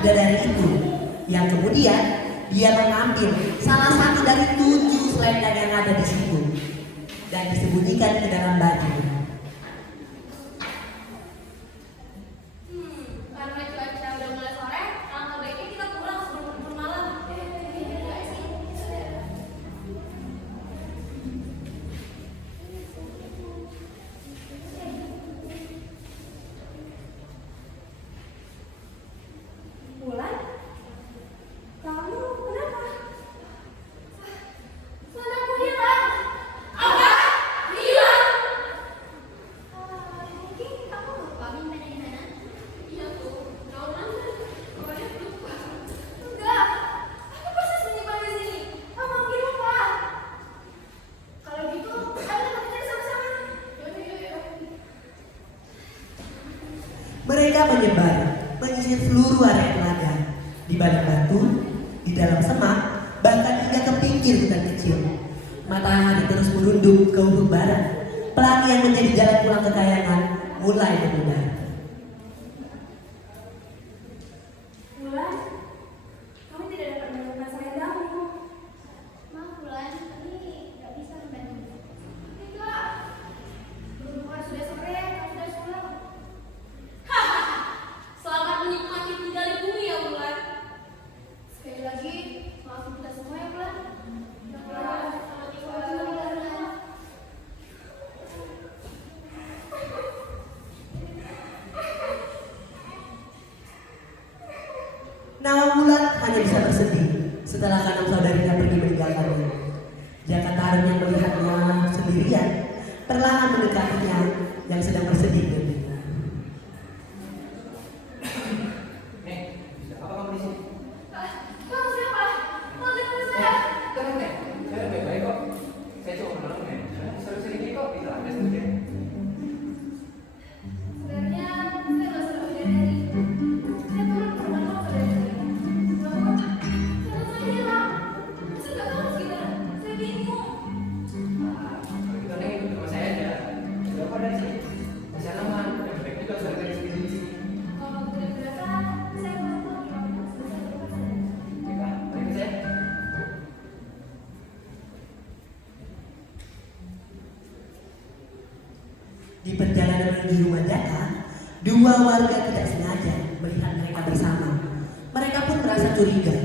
bidadari itu, yang kemudian dia mengambil salah satu dari 7 selendang yang ada di situ dan disembunyikan ke dalam baju. Karena cuaca udah mulai sore, alangkah baiknya kita pulang sebelum kebun malam. Bulan? Kamu kenapa? Selendangku hilang. Apa? Hilang? Mungkin kamu lupa minta di mana? Iya tuh, tahun lalu pokoknya lupa. Enggak, aku persis menyimpan di sini. Kamu mungkin lupa. Kalau gitu, ayo kita cari sama-sama. Yaudah. Mereka menyebar menyisir seluruh area telaga, di balik batu, di dalam semak, bahkan hingga ke pinggir hutan kecil. Matahari terus merunduk ke ufuk barat. Pelangi yang menjadi jalan pulang ke kayangan mulai memudar. Bulan, kamu tidak dapat menemukan selendangmu. Maaf Bulan, ini nggak bisa membantu. Tidak, berhubungan sudah sore, kamu sudah pulang. Hahaha, selamat menikmati tinggal di bumi ya Bulan. Sekali lagi, maafin kita semua ya Bulan. Selamat tinggal Bulan. Nawang Wulan hanya bisa bersedih setelah keenam saudarinya pergi meninggalkannya. Jaka Tarun yang melihatnya sendirian perlahan mendekatinya yang sedang bersedih dengannya. Apa kamu di sini? Kamu siapa? Mau dengar saya? Tenang deh, saya baik-baik kok. Saya cuma menolong nih. Seru-seru gini kok bisa ada sendiri. Sebenarnya saya nggak sudah bidadari. Saya turun ke rumah kamu dari tadi. Namun, selendang saya hilang. Saya nggak tahu sekitar. Saya bingung. Kalau gitu nih ikut sama saya aja. Sudah apa dari sini? Bisa aman. Yang baik juga sudah dari sini di sini. Kalau tidak keberatan, saya mau pulang di rumah. Saya lupa saja. Coba, balik saya. Di perjalanan menuju rumah Jaka, 2 warga tidak sengaja melihat mereka bersama. Mereka pun merasa curiga.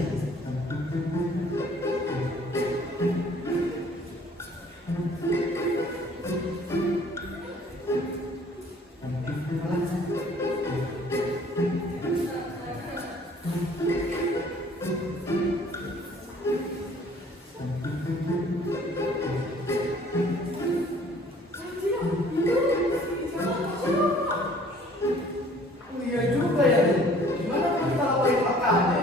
Oh iya juga ya. Gimana kalau kita laporin makanya?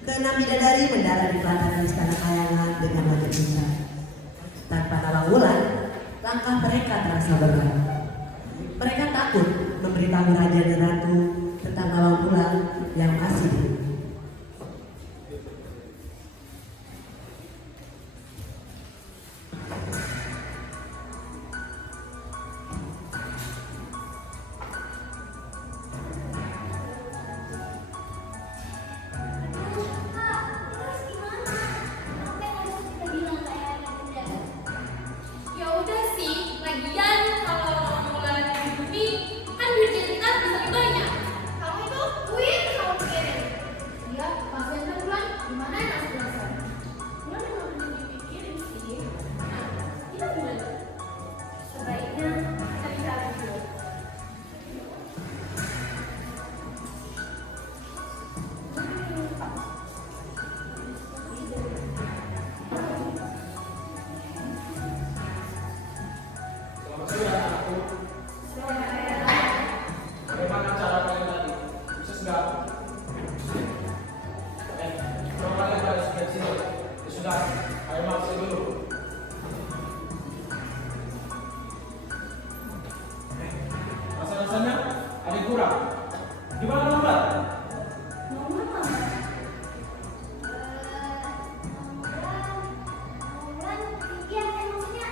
Keenam bidadari mendarat di pelataran istana kayangan dengan wajah pucat. Tanpa Nawang Wulan, langkah mereka terasa berat. Mereka takut memberitahu raja dan ratu tentang Nawang Wulan yang masih hidup. Ya udah sih, lagian kalau bulan di bumi kan duit kita bisa lebih banyak. Kamu itu duit kamu pikirin. Iya, kasihan kan bulan. Gimana ya nasib dasar? Bulan memang belum dipikirin sih. Nah, kita gimana? Sebaiknya cari cara dulu. Selamat siang anakku. Bagaimana cara kalian tadi? Sukses nggak? Coba kalian dari sini. Ya sudah, ayo masuk dulu. Rasa-rasanya ada yang kurang. Gimana lambat? Mau mana? Bulan, iya, maksudnya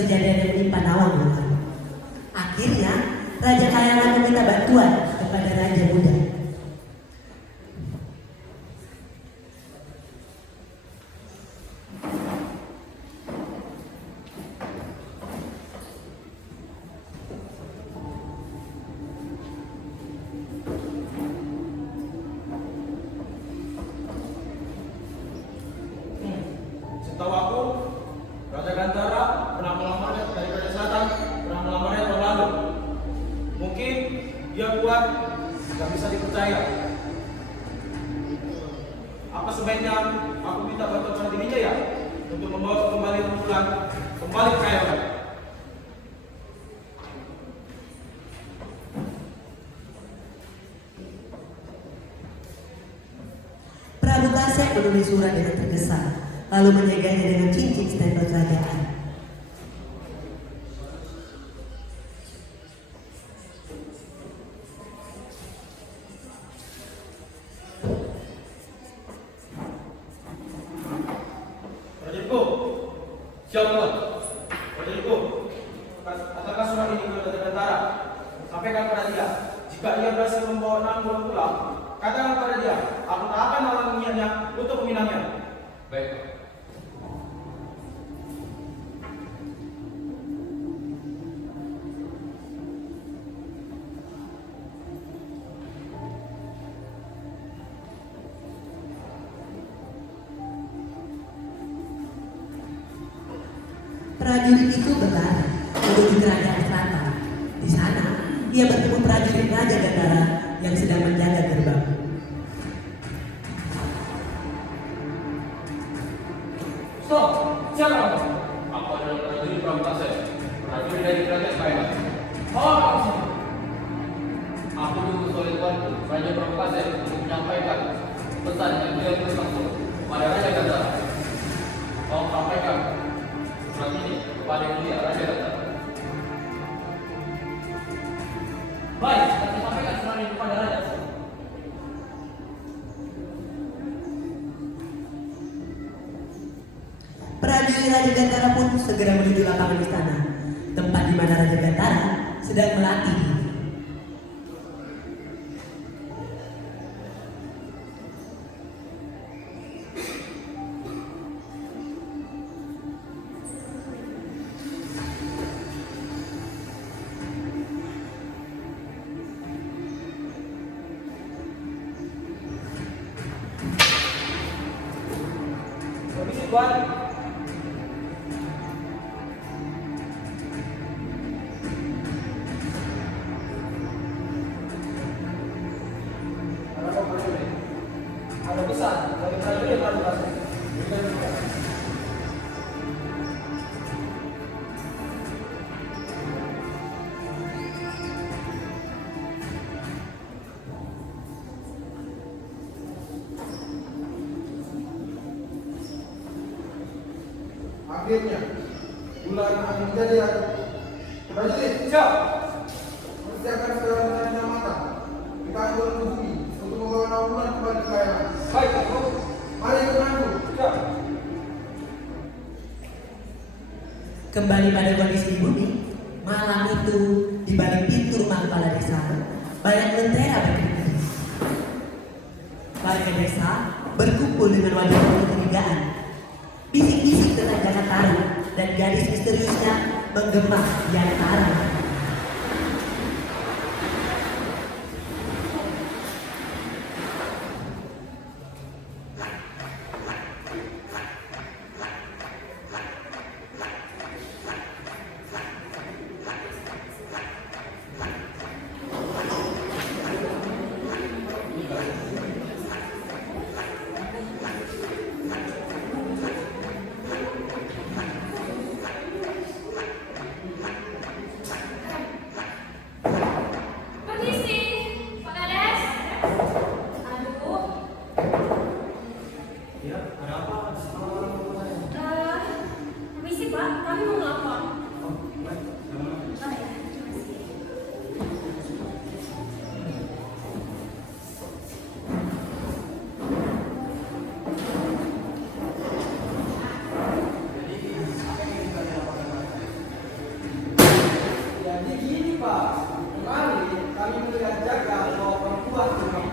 kejadian yang menimpa Nawangwulan. Akhirnya, Raja Kayangan meminta bantuan kepada Raja Muda. Setahu aku, Raja Gantara pernah melamarnya dari Raja Selatan, pernah melamarnya tahun lalu. Mungkin dia kuat, nggak bisa dipercaya. Apa sebaiknya aku minta bantuan Sandi Wijaya untuk membawa kembali Wulan kembali ke Kayangan? Prabu Kasep menulis surat dengan tergesa, lalu menyegahnya dengan cincin stempel kerajaan. Rajaku, siap Tuan. Rajaku, katakan surat ini kepada Raja Gantara. Sampaikan kepada dia, jika ia berhasil membawa Nawangwulan pulang, katakan kepada dia, aku tak akan melarang niatnya untuk meminangnya. Baik. Prajurit itu berlari menuju kerajaan selatan. Di sana, ia bertemu prajurit Raja Gantara yang sedang menjaga gerbang. Stop! Siapa kamu? Aku adalah prajurit Prabu Kasep, prajurit dari kerajaan Kayangan. Bawa aku ke sini. Aku diutus oleh tuanku, Raja Prabu Kasep, untuk menyampaikan pesan yang dia tulis langsung pada Raja Gantara. Kau sampaikan surat ini kepada yang mulia Raja Gantara. Baik, kita sampaikan surat ini kepada Raja. Prajurit Raja Gantara pun segera menuju lapangan istana, tempat di mana Raja Gantara sedang melatih diri. Permisi Tuan. Ada apa prajurit? Ada pesan dari prajurit Prabu Kasep. Akhirnya, bulan akan menjadi ratu. Prajurit, Siap. persiapkan segala rencana matang. Kita akan berhubungi untuk membawa Nawangwulan kembali ke Kayangan. Baik, Aku. Mari denganku. Siap. Kembali pada kondisi bumi, malam itu di balik pintu rumah kepala desa, banyak lentera berdiri. Warga desa berkumpul dengan wajah penuh kecurigaan. Bisik-bisik tentang jalan taruh dan gadis misteriusnya menggema di antara. Jadi gini Pak, kemarin kami melihat jaga bawa perempuan ke rumah.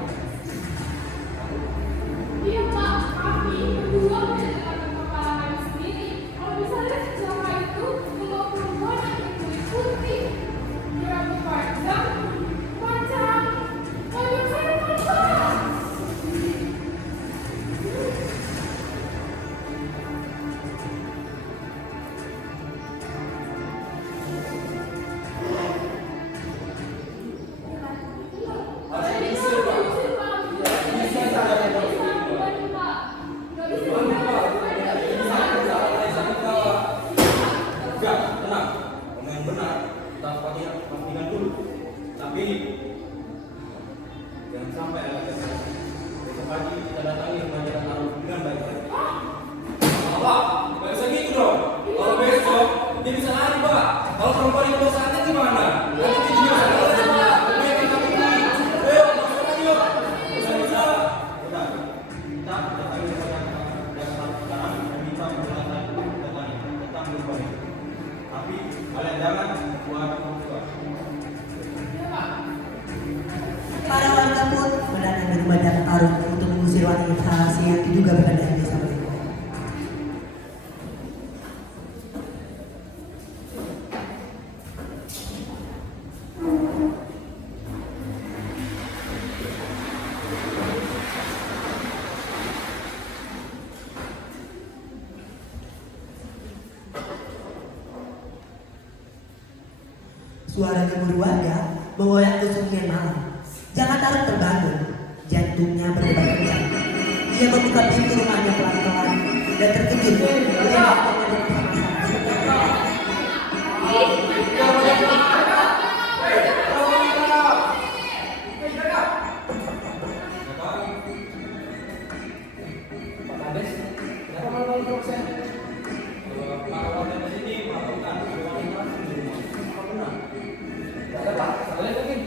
Iya Pak, kami berdua menjadikan kepala kami sendiri. Kalau misalnya siapa itu membawa perempuan yang berkulit putih, berambut panjang, macam wajah saya kan Pak. Enggak, tenang. Kamu yang benar. Kita pastikan dulu. Tapi jangan sampai ada kesalahan. Besok pagi kita datangi rumah jalan taruh dengan baik-baik. Pak, nggak bisa gitu dong. Kalau besok dia bisa lari Pak. Kalau perempuan itu bosannya gimana? Nanti dia juga bisa lari Pak. Ayo kita pergi. Ayo masuk aja yuk. Bisa. Udah, kita datangi rumah jalan taruh sekarang dan minta penjelasan tentang perempuan itu. Tapi kalian jangan buat perempuan. Para warga pun mendatangi rumah Jaka Tarub untuk mengusir wanita rahasia yang diduga berada di desa mereka. Suara gemuruh warga memgoyang kesunyian malam. Jaka Tarub terbangun, jantungnya berdebar kencang. Dia membuka pintu rumahnya pelan-pelan dan terkejut melihat temannya bersama-sama. Pak Kades, kenapa malam-malam ke saya? Para warga di sini melakukan wanita di rumah. Apa benar? Tidak ada Pak, saya lagi.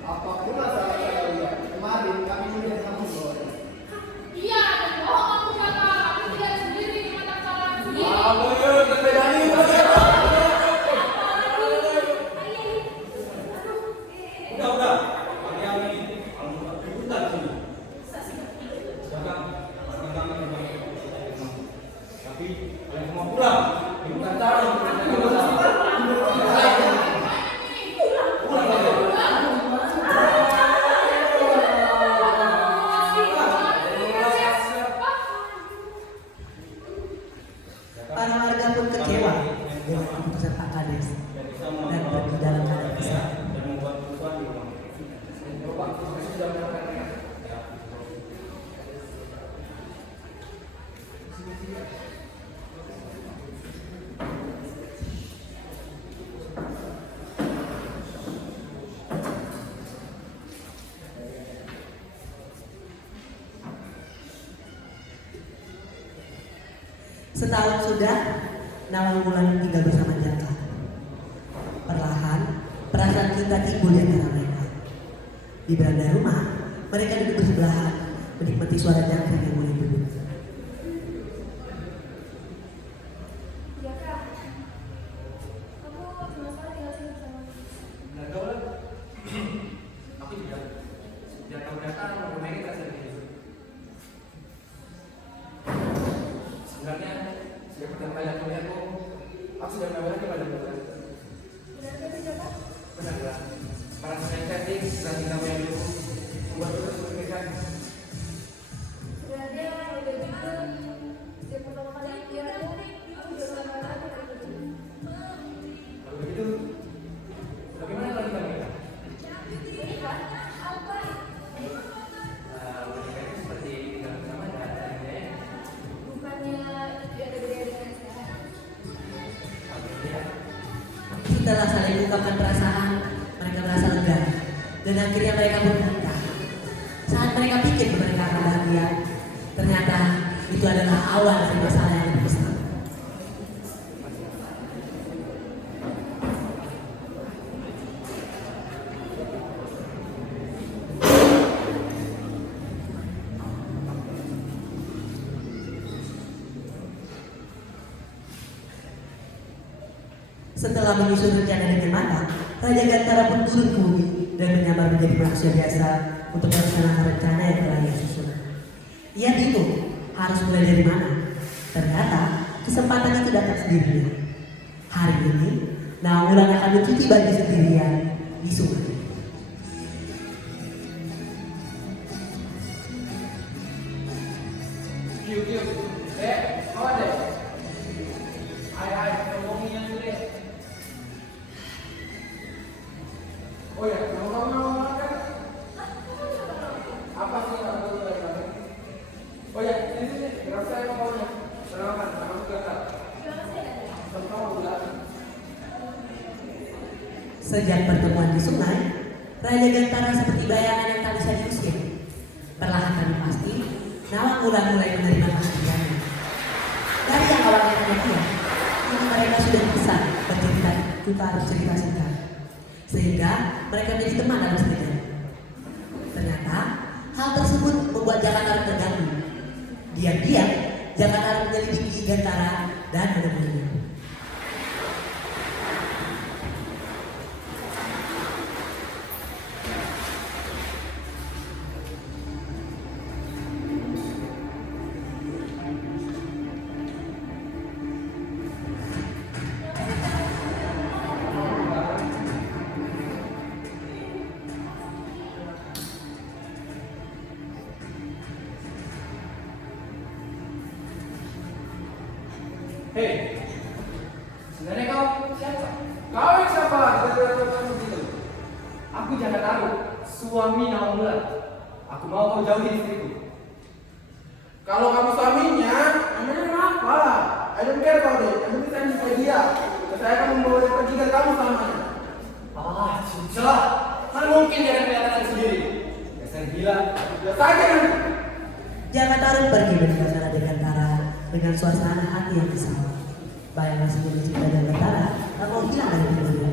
Apapun salah saya lihat, kemarin kami melihat kamu bawa. Iya, dan bohong aku Jaka. Aku lihat sendiri di mata kepala aku sendiri. Ayo, kita bedani yuk. Udah. Kalian ini kalau mau ikutan sini. Jaga, pasti kami berbagi. Tapi kalian semua pulang. Bukan cara untuk menjaga masalah. Pulang kalian. Para warga pun kecewa dengan keputusan Pak Kades Yang bisa dan membawa pergi dalam keadaan kesal. dan membuat kerusuhan di rumah. Pak, saya sudah menerangkan. Setahun sudah Nawang Wulan tinggal bersama Jaka. Perlahan perasaan cinta timbul di antara mereka. Di beranda rumah mereka duduk bersebelahan menikmati suara Jaka yang mulai duduk. Jaka, kamu cuma sekali tinggal sini bersama aku. Nah, kau lah. Aku tidak. Sejak kamu datang, rumah kita sendiri. Sebenarnya, sejak pertama kali aku melihatmu, aku sudah mengenal kepadamu. Benarkah itu Jaka? Benarlah, para yang cantik dan kamu yang dulu membuat terus berpikir. Sebenarnya kalau begitu, sejak pertama kali aku lihatmu, aku juga mengenal lagi dari itu. Kalau begitu, bagaimana kalau kita menikah? Menikah? Apa? Menikah itu seperti tinggal bersama dan ya. Bukannya tidak ada beda dengan sekarang? Setelah saling mengungkapkan perasaan, mereka merasa lega dan akhirnya mereka pun menikah. Saat mereka pikir mereka akan bahagia, ternyata itu adalah awal dari masalah yang lebih besar. Setelah menyusun rencana dengan matang, Raja Gantara pun turun ke bumi dan menyamar menjadi manusia biasa untuk melaksanakan rencana yang telah ia susun. Ia bingung harus mulai dari mana. Ternyata kesempatan itu datang sendirinya. Hari ini, Nawangwulan akan mencuci baju sendirian di sungai. Kiu, kawan deh. Hai, ngomongin yang dulu deh. Oh ya, nama kamu kan? Apa sih nama kamu dari mana? Oh ya, sini, gerak saya apa maunya? Perkenalkan, nama kamu Gata. Sama Wulan. Sejak pertemuan di sungai, Raja Gantara seperti bayangan yang tak bisa diusir. Perlahan tapi pasti, Nawangwulan mulai menerima kesedihannya. Dari yang awalnya perhatian, kini mereka sudah bisa bercerita tukar cerita singkat, sehingga mereka menjadi teman dalam sekejap. Ternyata hal tersebut membuat Jakataru terganggu. Diam-diam, Jakataru menyelidiki Gantara dan menemuinya. Hei, sebenarnya kau siapa? Kau yang siapa? Tidak begitu. Aku Jakataru, suami Nawangwulan. Aku mau kau jauhi istriku. Kalau kamu suaminya, namanya kenapa? I don't care about it. Yang penting saya mencintai dia. Dan saya akan membawa dia pergi dari kamu selamanya. Salah. Mana mungkin dia akan kelihatan sendiri? Dasar gila. Ya saja nanti. Jakataru pergi meninggalkan Raja Gantara dengan suasana hati yang risau. Bayangan sebelum cinta dan Gantara tak mau hilang dari hidupnya.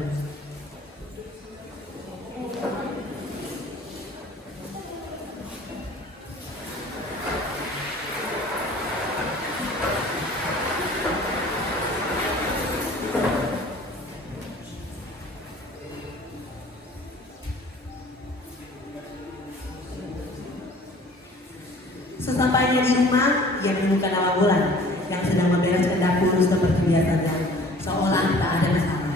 Sesampainya di rumah, ia menemukan Nawangwulan yang sedang membereskan dapur seperti biasanya, seolah tak ada masalah.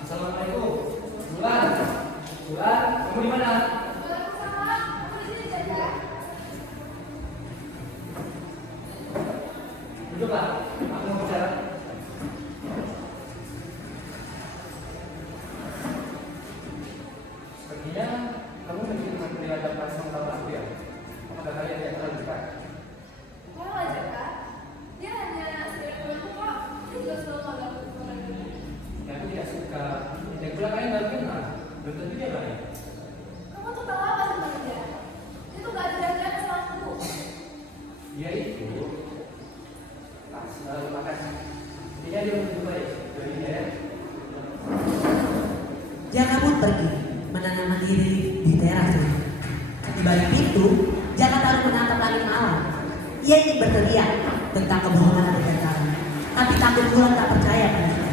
Assalamualaikum. Wulan, kamu di mana? Duduklah, aku mau bicara. Sepertinya kamu menunjukkan kelihatan perasaan sama aku ya. Apakah kalian tidak terlalu dekat? Kalau aja kak, dia hanya sekedar mengaku kok. Dia juga selalu menganggap aku orang ini. Ya, aku tidak suka. Dan pula kalian baru kenal. Belum tentu dia baik. Kamu tuh tahu apa tentang dia? Dia tuh gak ada jalan sama aku. Dia itu terima kasih. Intinya dia menunjuk baik. Jadi ya. Jaka pun pergi menanamkan diri di teras rumah. Di balik pintu, Jakataru menatap langit malam. Ia ingin berteriak tentang kebohongan Raja Gantara, tapi takut Wulan tak percaya padanya.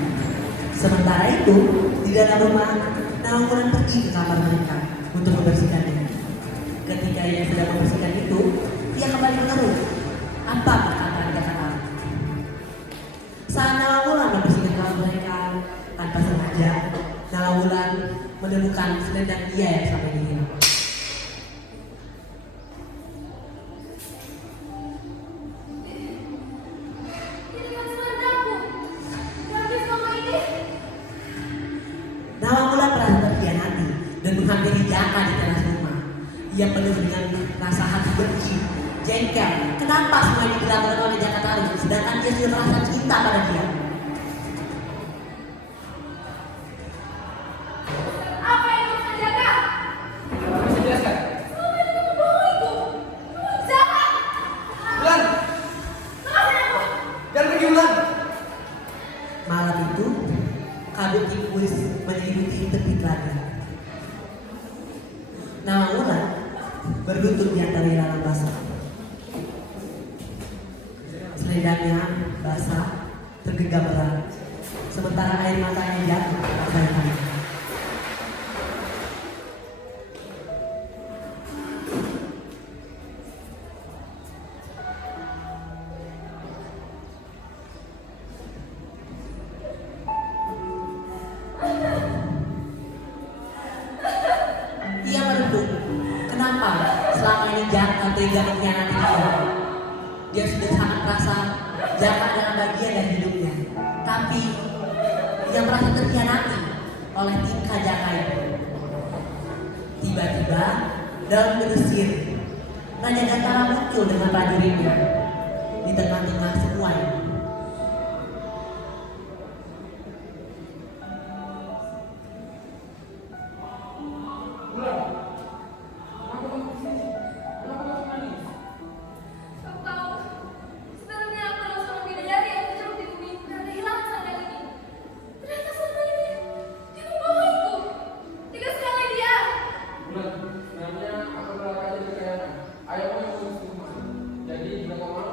Sementara itu, di dalam rumah, Nawangwulan pergi ke kamar mereka untuk membersihkannya. Ketika ia sedang membersihkan itu, ia kembali mengeluh. Apa perkataan Jakataru? Saat Nawangwulan membersihkan kamar mereka, tanpa sengaja, Nawangwulan menemukan selendang dia yang sampai dihilang. Ini kan selendangku. Berarti selama ini Nawangwulan merasa terkhianati dan menghampiri Jaka di teras rumah. Ia penuh dengan rasa hati benci, jengkel. Kenapa semua ini dilakukan oleh Jakataru, sedangkan dia sudah merasa cinta pada dia? apa yang kamu kerjakan? Kamu bisa jelaskan? Selama ini kamu bohongiku. Kamu jahat. Wulan, Lepasin aku. jangan pergi Wulan. Malam itu, kabut tipis menyelimuti tepi telaga. Nawangwulan berlutut di antara ilalang basah. Selendangnya basah, tergenggam erat, sementara air matanya jatuh pada tangan. Ia merenung, kenapa selama ini Jaka tega mengkhianati dia. Dia sudah sangat merasa Jaka adalah bagian dari hidupnya, tapi dia merasa terkhianati oleh tingkah Jaka itu. Tiba-tiba dalam gedesir, Raja Gantara muncul dengan prajuritnya di tengah-tengah semua ini. Bulan, kenapa kamu kesini? Kenapa kamu menangis? Aku tahu, sebenarnya aku adalah seorang bidadari yang terjebak di bumi karena hilang sandal ini. Ternyata selama ini dia membohongku. Tiga sekali dia. Bulan, sebenarnya aku adalah raja di kekayaan. Ayahmu yang mengurus rumah. Jadi jika kau mau,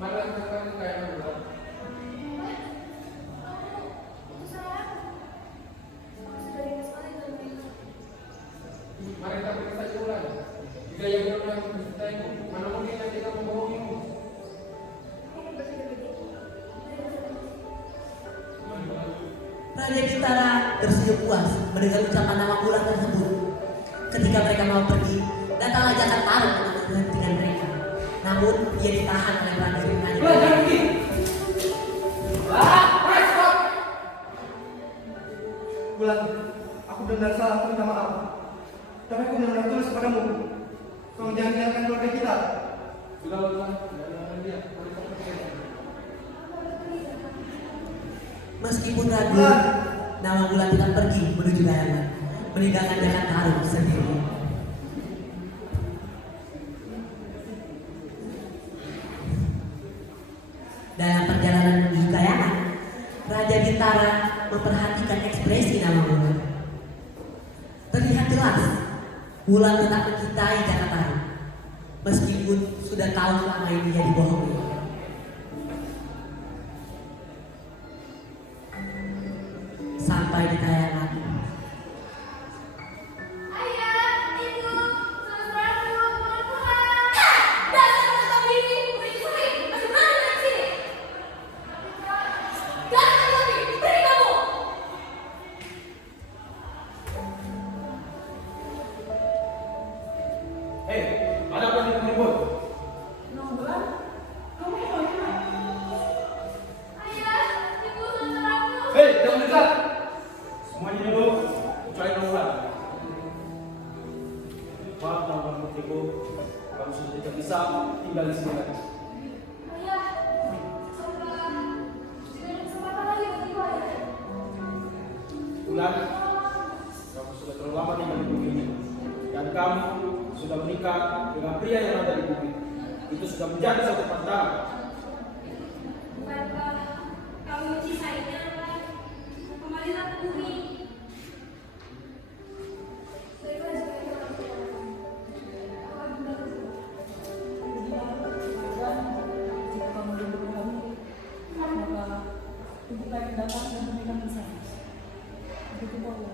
marilah kita sekarang kekayaan Bulan. Kamu putus saya. Aku sudah ingat sekali dalam hidup. Mari kita pergi saja Bulan. Jika ia benar-benar mencintaimu, mana mungkin nanti kamu membohongimu? Aku berpikir begitu. Raja Bintara tersenyum puas mendengar ucapan nama Bulan tersebut. Ketika mereka mau pergi, datanglah Jaka Taruk untuk menghentikan mereka. Namun ia ditahan oleh prajurit Raja Bulan, jangan pergi! Stop! Bulan, aku benar-benar salah, aku minta maaf. Tapi aku benar-benar tulus kepadamu. Tolong jangan tinggalkan keluarga kita. Sudah Bulan, jangan dia. Mari kita pergi saja. Meskipun ragu, nama Bulan tetap pergi menuju kayangan, meninggalkan Jaka Taruk sendiri. Dalam perjalanan menuju kayangan, Raja Bintara memperhatikan ekspresi nama Bulan. Terlihat jelas, Bulan tetap mencintai Jaka Taruk, meskipun sudah tahu selama ini ia dibohongi. Sampai di kayangan, Ayah, ibu, saudaraku, pulang. Dasar tetap diri, menyusui, masih berani di sini. Dasar lagi, pergi kamu. Hei, ada apa yang ribut? Ayah, ibu, saudaraku. Hei, jangan dekat. Semuanya duduk, kecuali Nolan. Maaf, Nolan putriku, kamu sudah tidak bisa tinggal di sini lagi. Ayah, semoga tidak ada kesempatan lagi bagiku, ayah. Bulan, kamu sudah terlalu lama tinggal di bumi ini, dan kamu sudah menikah dengan pria yang ada di bumi. Itu sudah menjadi suatu pantangan. Bukankah kamu mencintainya, ayah? Kembalilah ke bumi. Baiklah jika itu orang tua. Aku akan kembali. Jika kamu dulu kami, maka ibu akan datang dan menikah bersama. Begitu boleh.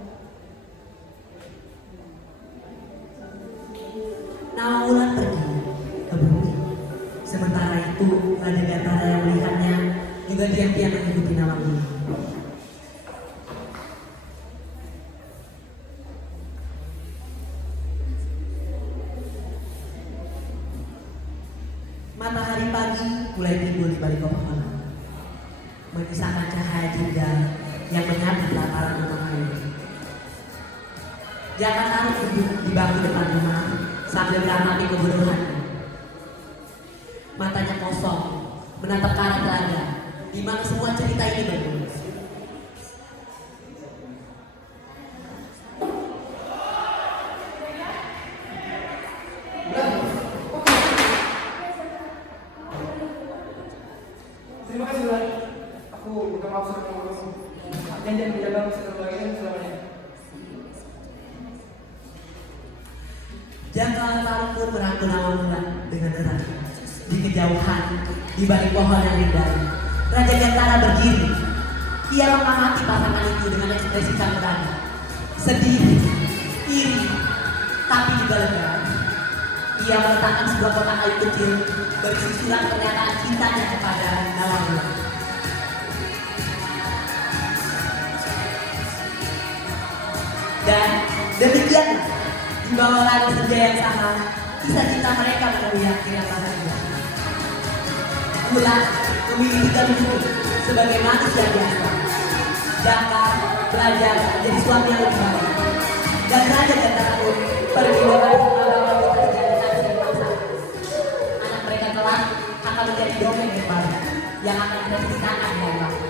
nama Bulan pergi ke bumi. Sementara itu, Raja Gantara yang melihatnya juga diam-diam mengikuti nama Bulan. Matahari pagi mulai timbul di balik pepohonan, menyisakan cahaya jingga yang menyapu pelataran rumah itu. Jaka Taruk duduk di bangku depan rumah sambil meramati kebodohannya. Matanya kosong, menatap ke arah telaga, di mana semua cerita ini bermula. Terima kasih Bulan. Aku bukan maaf sudah kamu. Janji menjagamu setelah ini selamanya. Jaka Taruk pun merangkul nama Bulan dengan erat. Di kejauhan, di balik pohon yang indah, Raja Gantara berdiri. Ia mengamati pasangan itu dengan ekspresi canggung, sedih, iri, tapi juga lega. Ia meletakkan sebuah kotak kayu kecil berisi surat pernyataan cintanya kepada Nawangula. Dan demikianlah di bawah langit senja yang sama, kisah cinta mereka menemui akhirnya bahagia. Wulan memilih tiga minggu sebagai manusia biasa. Jaka belajar menjadi suami yang lebih baik. Dan Raja Gantara pun pergi dengan membawa perjalanan yang paksa. Anak mereka kelak akan menjadi dongeng yang baru yang akan ada ceritakan dengan waktu.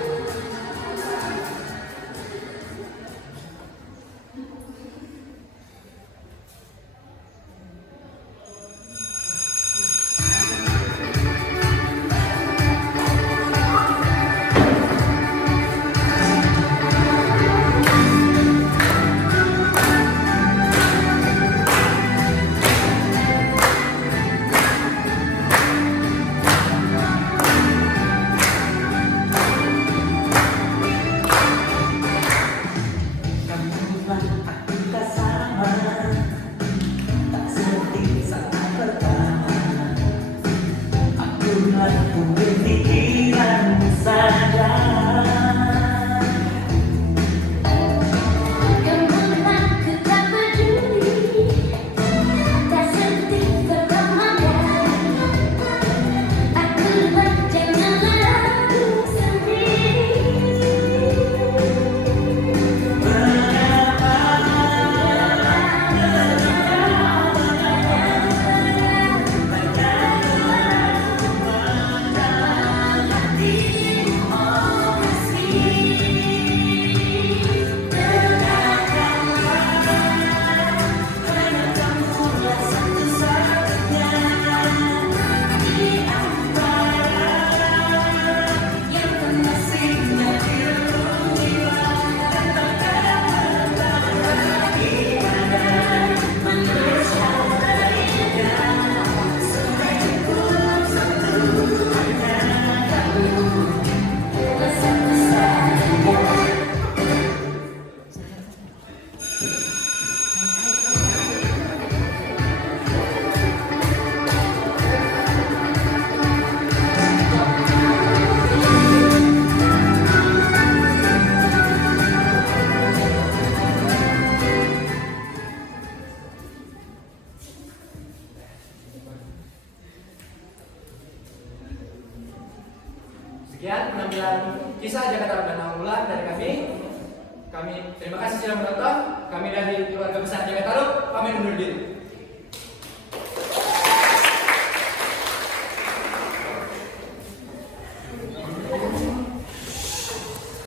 Sekian penampilan kisah Jakarta dan Nawangula dari kami. Kami terima kasih sudah menonton. Kami dari keluarga besar Jakarta pamit undur diri.